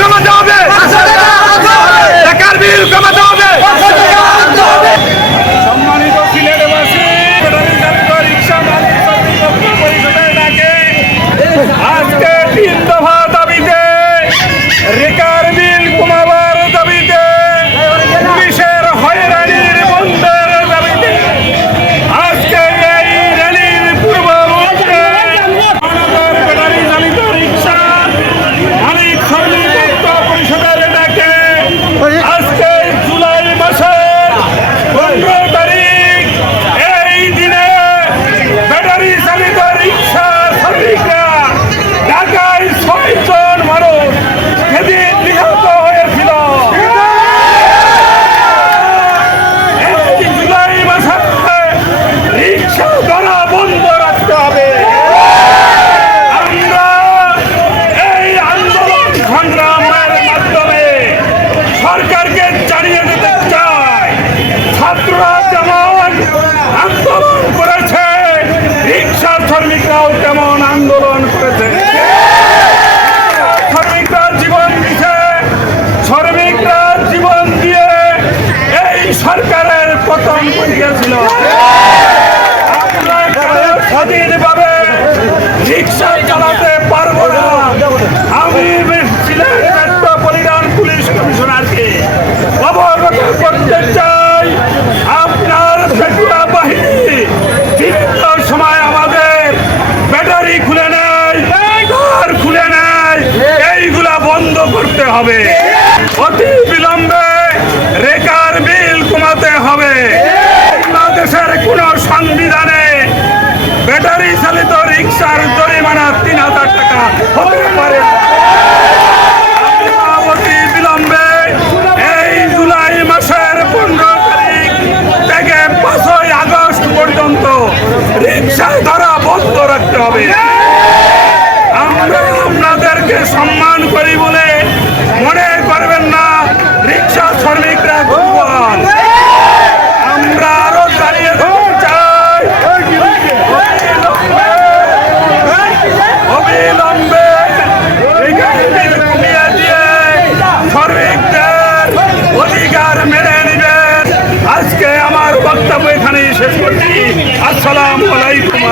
Arkama সরকারের পতন কারও স্বাধীনভাবে রিক্সা চালাতে পারব না। আমি সিলেট মেট্রোপলিটন পুলিশ করতে চাই। আপনার সময় আমাদের ব্যাটারি খুলে নেয় খুলে নেয়। এইগুলা বন্ধ করতে হবে। রিক্সার জরিমানা তিন হাজার টাকা হতে পারে। জুলাই মাসের পাঁচই পর্যন্ত রিক্সা ধরা হবে। আমরা আপনাদেরকে সম্মান করি বলে বক্তব্য এখানেই শেষ করছি। আসসালামু আলাইকুম।